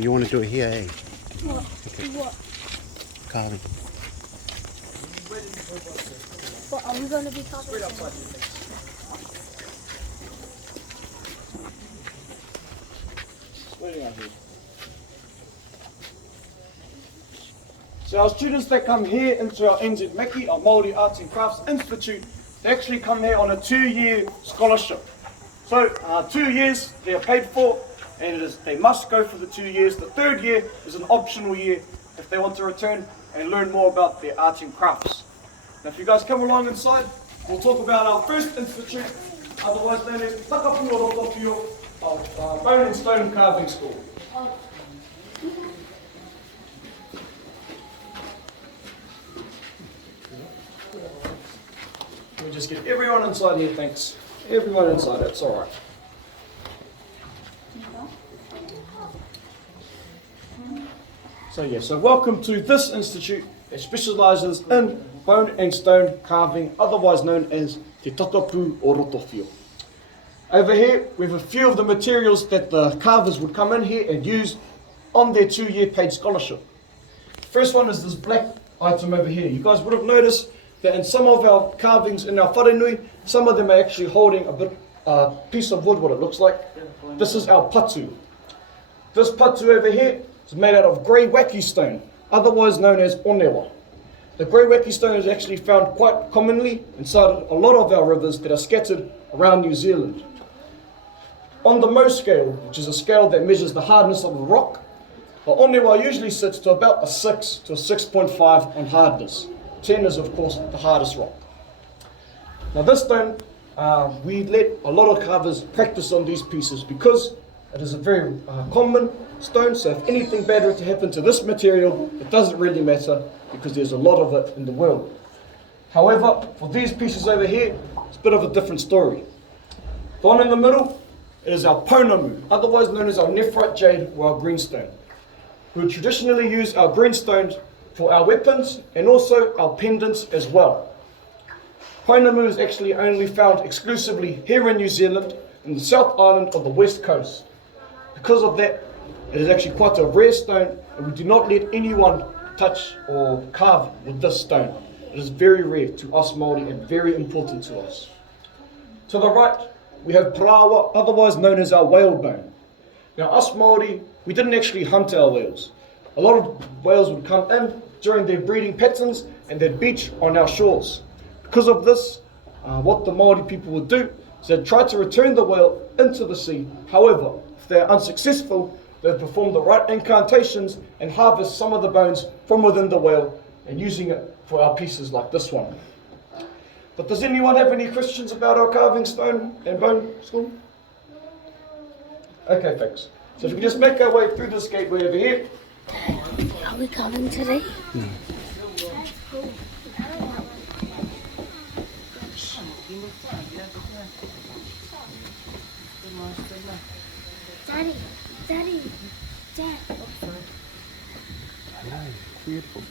Well, you want to do it here, eh? What? Okay. What? Carving. What are we going to be covering? So our students that come here into our NZ Meki, our Māori Arts and Crafts Institute, they actually come here on a 2-year scholarship. So 2 years they are paid for, and they must go for the 2 years. The 3rd year is an optional year if they want to return and learn more about their arts and crafts. Now if you guys come along inside, we'll talk about our first institute, otherwise known as Takapua ROTORUA of Bone and Stone Carving School. Let me just get everyone inside here, thanks. Everyone inside, that's all right. So welcome to this institute that specialises in bone and stone carving, otherwise known as Te Tatapu o Rotowhio. Over here, we have a few of the materials that the carvers would come in here and use on their 2-year paid scholarship. The first one is this black item over here. You guys would have noticed that in some of our carvings in our wharenui, some of them are actually holding a piece of wood, what it looks like. This is our patu. This patu over here is made out of grey waki stone, otherwise known as onewa. The grey waki stone is actually found quite commonly inside a lot of our rivers that are scattered around New Zealand. On the Mohs scale, which is a scale that measures the hardness of a rock, the onewa usually sits to about a 6 to a 6.5 on hardness. 10 is, of course, the hardest rock. Now this stone, we let a lot of carvers practice on these pieces because it is a very common stone, so if anything bad were to happen to this material, it doesn't really matter because there's a lot of it in the world. However, for these pieces over here, it's a bit of a different story. The one in the middle is our pounamu, otherwise known as our nephrite jade or our greenstone. We would traditionally use our greenstones for our weapons and also our pendants as well. Pounamu is actually only found exclusively here in New Zealand, in the South Island of the West Coast. Because of that, it is actually quite a rare stone, and we do not let anyone touch or carve with this stone. It is very rare to us Māori and very important to us. To the right, we have prawa, otherwise known as our whale bone. Now us Māori, we didn't actually hunt our whales. A lot of whales would come in during their breeding patterns and they'd beach on our shores. Because of this, what the Māori people would do is they'd try to return the whale into the sea. However, if they're unsuccessful, they'd perform the right incantations and harvest some of the bones from within the whale and using it for our pieces like this one. But does anyone have any questions about our carving stone and bone school? Okay, thanks. So if we can just make our way through this gateway over here. Are we coming today? Daddy, Dad. Beautiful.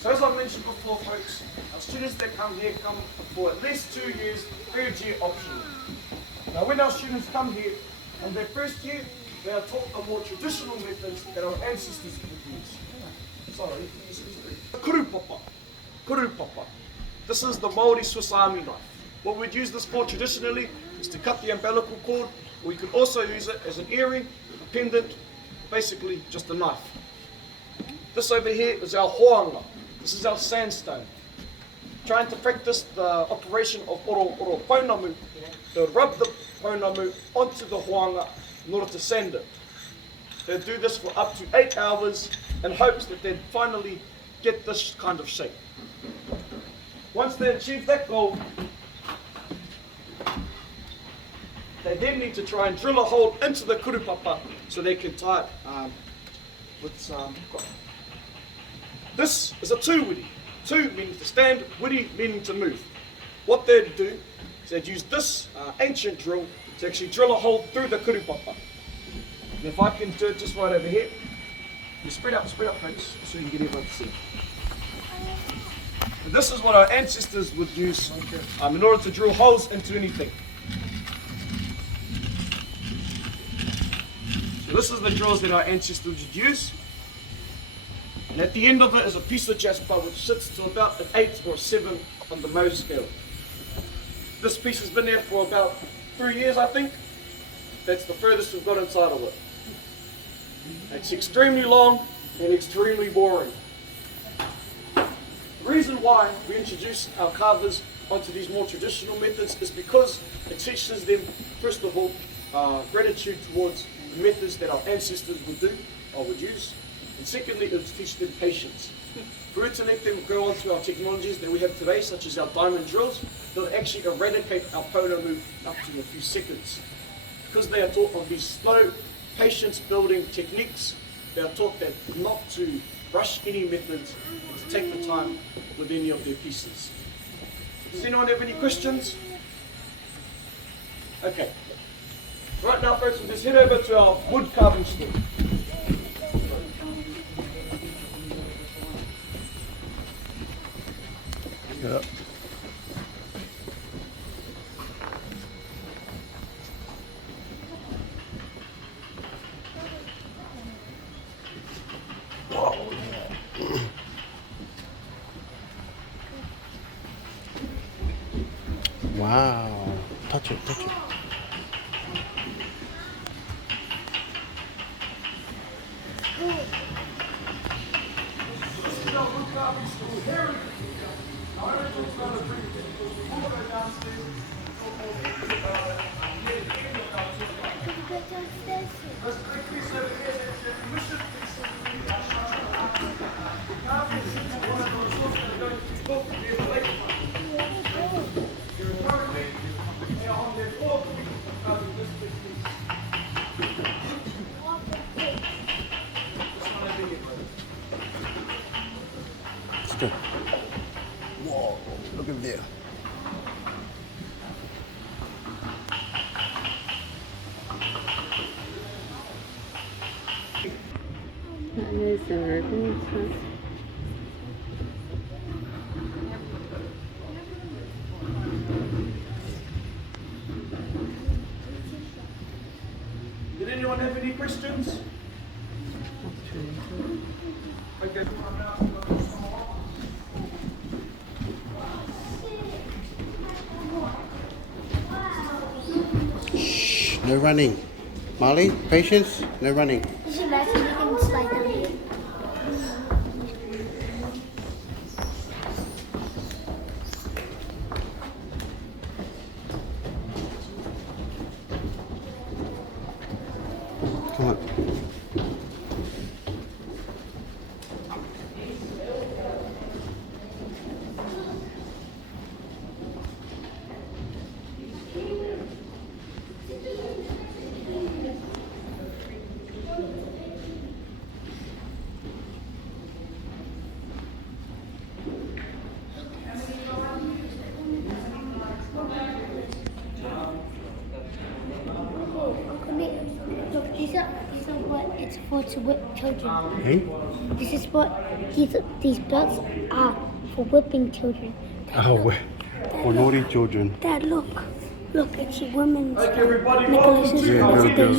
So as I mentioned before, folks, our students that come here come for at least 2 years, 3rd year optional. Now when our students come here, on their 1st year, they are taught the more traditional methods that our ancestors would use. Sorry, this is the kurupapa. This is the Māori Swiss Army knife. What we'd use this for traditionally is to cut the umbilical cord, or we could also use it as an earring, a pendant, basically just a knife. This over here is our hoanga. This is our sandstone. Trying to practice the operation of oro pounamu, they would rub the pounamu onto the hoanga in order to sand it. They'd do this for up to 8 hours in hopes that they'd finally get this kind of shape. Once they achieve that goal, they then need to try and drill a hole into the kurupapa so they can tie it with some cotton. This is a tūwiri. Tū meaning to stand, wiri meaning to move. What they'd do is they'd use this ancient drill to actually drill a hole through the kurupapa. And if I can do it just right over here, you spread out folks, so you can get everyone to see. And this is what our ancestors would use in order to drill holes into anything. So this is the drills that our ancestors would use. And at the end of it is a piece of jasper which sits to about an 8 or a 7 on the Mohs scale. This piece has been there for about 3 years, I think. That's the furthest we've got inside of it. It's extremely long and extremely boring. The reason why we introduce our carvers onto these more traditional methods is because it teaches them, first of all, gratitude towards the methods that our ancestors would do or would use. And secondly, it will teach them patience. If we were to let them go on to our technologies that we have today, such as our diamond drills, they'll actually eradicate our polo move up to a few seconds. Because they are taught on these slow, patience-building techniques, they are taught that not to rush any methods, and to take the time with any of their pieces. Does anyone have any questions? Okay. Right now, folks, we'll just head over to our wood carving store. Yep. Wow. Touch it, touch it. Let's go. Whoa, look at there. That is the ribbon. Did anyone have any questions? Okay. Shh, no running. Molly, patience, no running. Just imagine you can slide down here. Come on. Look, these are what it's for to whip children. Hey? This is what these belts are for whipping children. Oh, we're for naughty children. Dad, look, it's women's Okay, everybody, necklaces Yeah, that no, they no.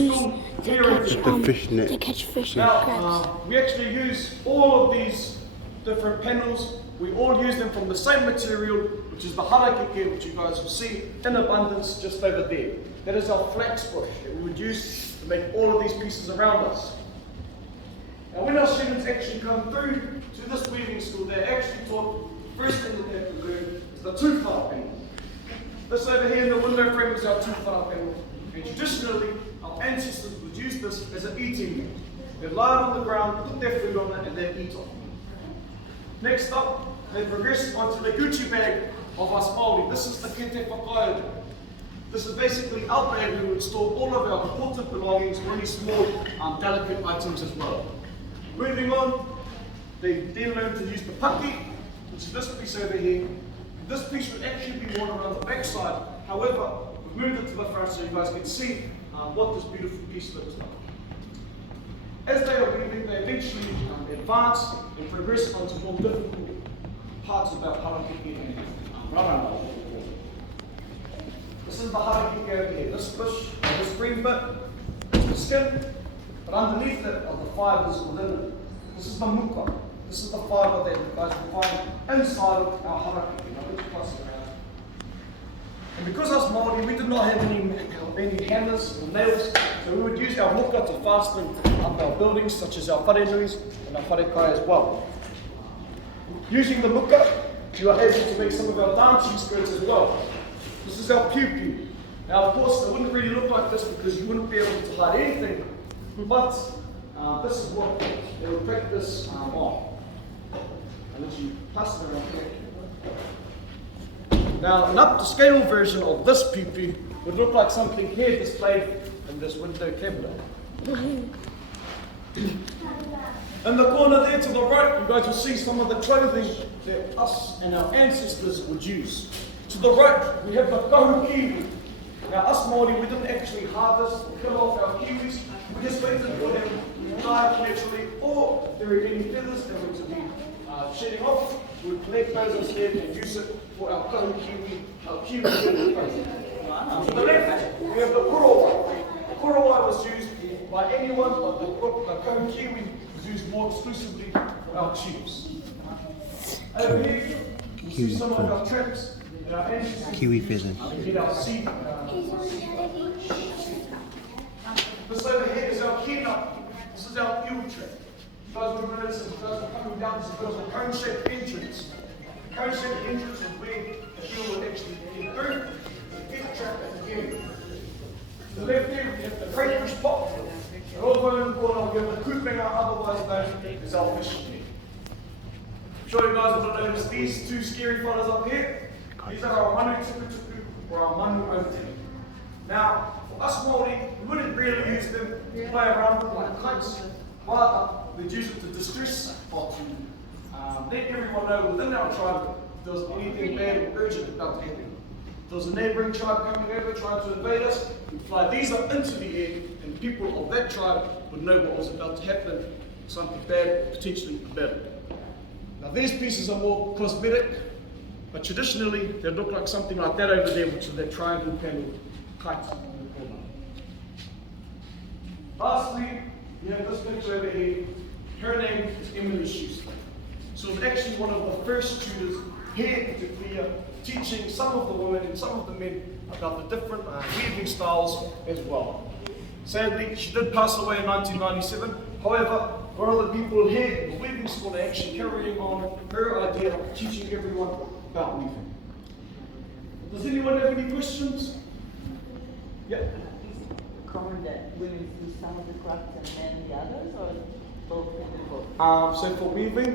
use With the fishnet. to catch fish and Now, crabs. we actually use all of these different panels. We all use them from the same material, which is the harakeke, which you guys will see in abundance just over there. That is our flax bush that we would use to make all of these pieces around us. Now, when our students actually come through to this weaving school, they're actually taught the first thing that they have to learn is the two-far panel. This over here in the window frame is our two-far panel. And traditionally, our ancestors would use this as an eating meal. They'd lie on the ground, put their food on it, and they'd eat on it. Next up, they progress onto the Gucci bag of us Māori. This is the kete whakaeru. This is basically our bag where we would store all of our important belongings, really small, delicate items as well. Moving on, they then learn to use the paki, which is this piece over here. This piece would actually be worn around the backside. However, we've moved it to the front so you guys can see what this beautiful piece looks like. As they are weaving, they eventually advance and progress onto more difficult parts of our harakeke and raranga. This is the harakeke over here. This bush, this green bit, is the skin. But underneath it are the fibres within it. This is the muka. This is the fibre that you guys will find inside of our harakeke. Now let's pass it around. And because us Māori, we did not have any hammers or nails, so we would use our muka to fasten up our buildings, such as our wharenuis and our wharekai as well. Using the muka, you are able to make some of our dancing skirts as well. This is our piu. Now of course, it wouldn't really look like this because you wouldn't be able to hide anything, but this is what they would practice on. And as you pass it around here. Now, an up-to-scale version of this piu would look like something here displayed in this window cabinet. In the corner there to the right, you guys will see some of the clothing that us and our ancestors would use. To the right, we have the kahu kiwi. Now, us Māori, we didn't actually harvest or kill off our kiwis. We just waited for them to die naturally, or if there were any feathers that were to be shedding off, we would collect those instead and use it for our kahu kiwi, our kiwi clothing. To the left, we have the kurawai. The kurawai was used by anyone, but the kahu kiwi was used more exclusively for our chiefs. Over here, you see some of our traps and our ancestors. Kiwi feather. Get our seed. This over here is our kina. This is our fuel trap. You guys will notice as you guys are coming down, this is a cone-shaped entrance. The cone-shaped entrance is where the fuel will actually get through. The fuel trap at the end. To the left here, we have the crayfish pot. And over in the corner, we have the kupinga, otherwise known as our fish net. I'm sure you guys will notice these two scary fellas up here. These are our manu tuku or our manu oti. Now, for us Māori, we wouldn't really use them to play around with like kites. Rather, we'd use it to distress or to let everyone know within our tribe if there was anything bad or urgent about to happen. If there was a neighbouring tribe coming over trying to invade us, we'd fly these up into the air and people of that tribe would know what was about to happen, something bad, potentially battle. Now these pieces are more cosmetic, but traditionally they look like something like that over there, which is that triangle panel kite in the corner. Lastly, you have this picture over here. Her name is Emily Schuster. So it's actually one of the first tutors here to Puia, teaching some of the women and some of the men about the different weaving styles as well. Sadly, she did pass away in 1997. However, one of the people here in the weaving school are actually carrying on her idea of teaching everyone about weaving. Does anyone have any questions? Yeah. Common that women do some of the crafts and men the others, or both and both? So for weaving,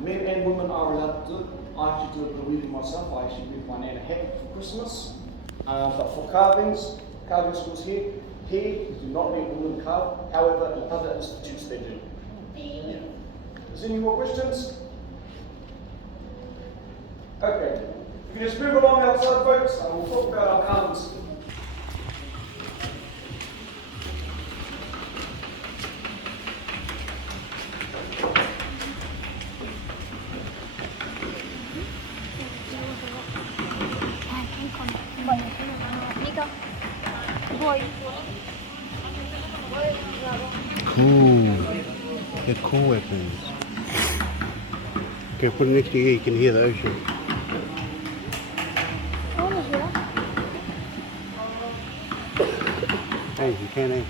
men and women are allowed to do it. I actually do a bit of weaving myself. I actually weave my Nana hat for Christmas. But for carving schools here we do not let women carve. However, in other institutes they do. Yeah. Is there any more questions? Okay. You can just move along outside, folks, and we'll talk about our carving school. Cool. They're cool weapons. Okay, put it next to you, you can hear the ocean. Hey, you can, eh?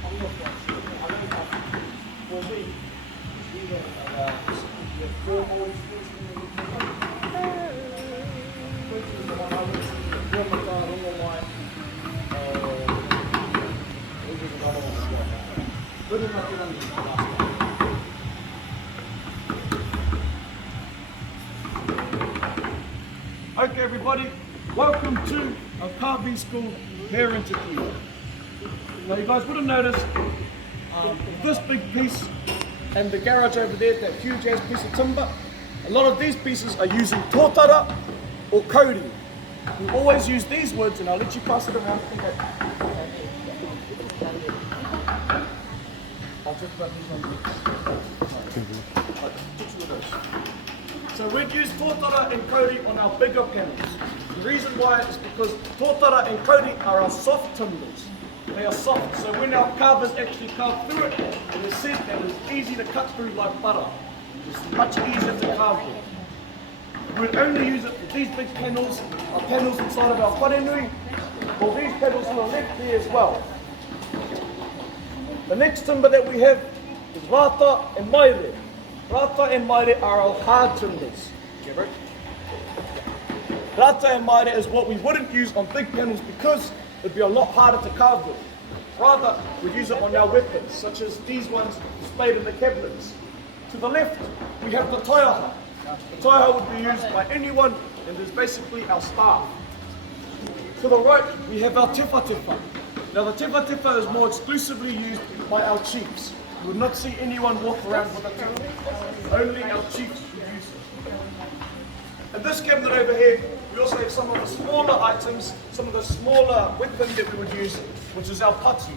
Okay, everybody, welcome to our carving school here in Te Puia. Now, you guys would have noticed this big piece and the garage over there, that huge ass piece of timber. A lot of these pieces are using tōtara or kauri. We always use these words, and I'll let you pass it around. I'll talk about these ones next. So we'd use tōtara and kauri on our bigger panels. The reason why is because tōtara and kauri are our soft timbers. they are soft. So when our carvers actually carve through it, it is said that it's easy to cut through like butter. It's much easier to carve with. We would only use it for these big panels, our panels inside of our wharenui, or these panels to the left here as well. The next timber that we have is rata and maire. Rata and maire are our hard timbers. Rata and maire is what we wouldn't use on big panels because it'd be a lot harder to carve with. Rather, we use it on our weapons, such as these ones displayed in the cabinets. To the left, we have the taiaha. The taiaha would be used by anyone, and is basically our staff. To the right, we have our tefa. Now the tefa is more exclusively used by our chiefs. You would not see anyone walk around with a tefa. Only our chiefs would use it. In this cabinet over here, we also have some of the smaller items, some of the smaller weapons that we would use, which is our patu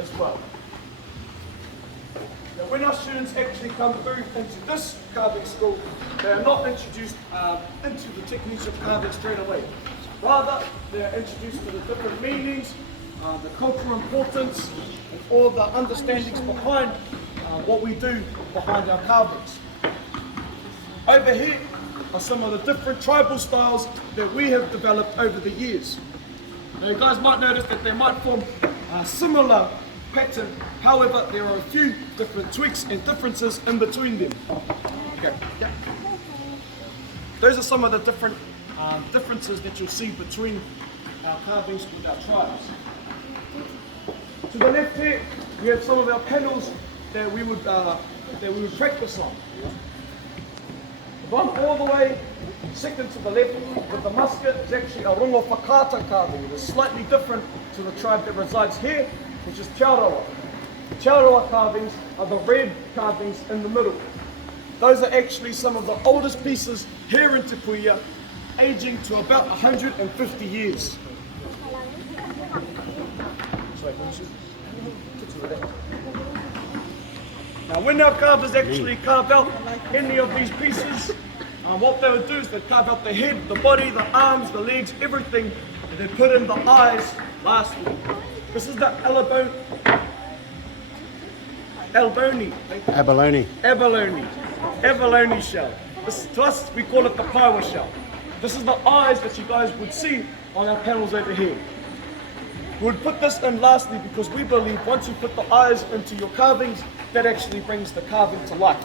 as well. Now when our students actually come through into this carving school, they are not introduced into the techniques of carving straight away. Rather, they are introduced to the different meanings, the cultural importance, and all the understandings behind what we do behind our carvings. Over here are some of the different tribal styles that we have developed over the years. Now you guys might notice that they might form a similar pattern, however there are a few different tweaks and differences in between them. Okay. Yeah. Those are some of the different differences that you'll see between our carvings with our tribes. To the left here, we have some of our panels that we would practice on. If I'm all the way second to the left with the musket, is actually a rongo whakata carving. It is slightly different to the tribe that resides here, which is Tiarawa. The Tiarawa carvings are the red carvings in the middle. Those are actually some of the oldest pieces here in Te Puia, aging to about 150 years. Now when our carvers actually carve out any of these pieces, what they would do is they'd carve out the head, the body, the arms, the legs, everything, and they'd put in the eyes lastly. This is the abalone shell. To us, we call it the paiwa shell. This is the eyes that you guys would see on our panels over here. We would put this in lastly because we believe once you put the eyes into your carvings, that actually brings the carving to life.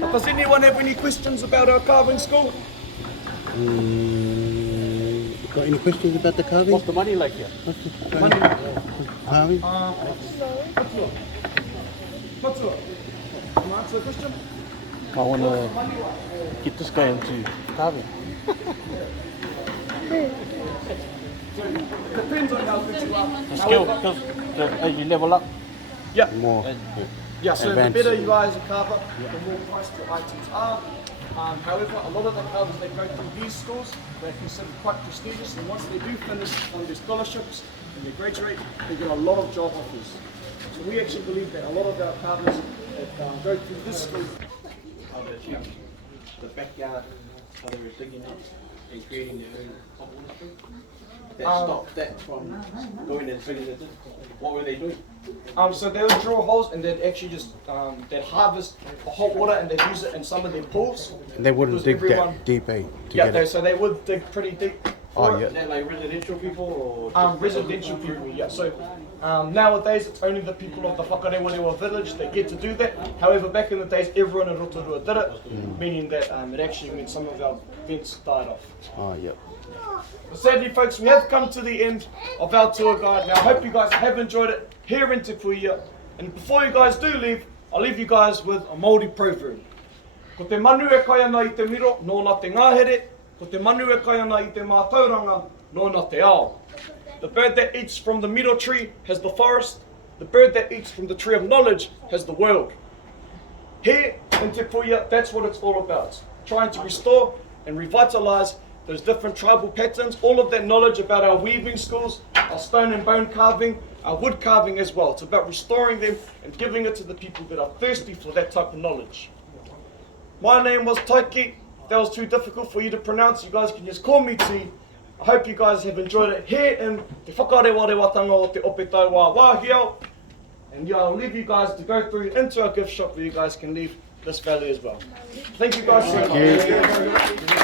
Does anyone have any questions about our carving school? Got any questions about the carving? What's the money like here? Carving? What's up? Can you answer the question? I want to get this guy into carving. So it depends on how good you are. The skill, because you level up. Yeah. More. Yeah, so advanced. the better you are as a carver, the more priced your items are. However, a lot of the carvers that go through these schools, they're considered quite prestigious, and once they do finish on their scholarships and they graduate, they get a lot of job offers. So we actually believe that a lot of our carvers that go through this school, The backyard, how they were digging up and creating their own hot water stream. That stopped that from going and filling it in. What were they doing? so they would drill holes and they'd actually just they'd harvest the hot water and they'd use it in some of their pools. They wouldn't Because dig everyone- that deep, eh? To Yeah, get it. so they would dig pretty deep. for it. Is that like residential people or? just Residential people, yeah. So nowadays it's only the people of the Whakarewarewa village that get to do that. However, back in the days, everyone in Rotorua did it, meaning that it actually meant some of our events died off. Oh, yep. But sadly, folks, we have come to the end of our tour guide. Now, I hope you guys have enjoyed it here in Te Puia. And before you guys do leave, I'll leave you guys with a Māori proverb. Ko te manu e kai ana I te miro, nōna te ngāhere. Ko te manu e kai ana I te mātauranga, nōna te ao. The bird that eats from the miro tree has the forest. The bird that eats from the tree of knowledge has the world. Here in Te Puia, that's what it's all about. Trying to restore and revitalise those different tribal patterns, all of that knowledge about our weaving schools, our stone and bone carving, our wood carving as well. It's about restoring them and giving it to the people that are thirsty for that type of knowledge. My name was Taiki. If that was too difficult for you to pronounce, you guys can just call me T. I hope you guys have enjoyed it here in Te Whakarewarewatanga o Te Ope Tauā Wāhiao. And yeah, I'll leave you guys to go through into our gift shop where you guys can leave this value as well. Thank you guys so much.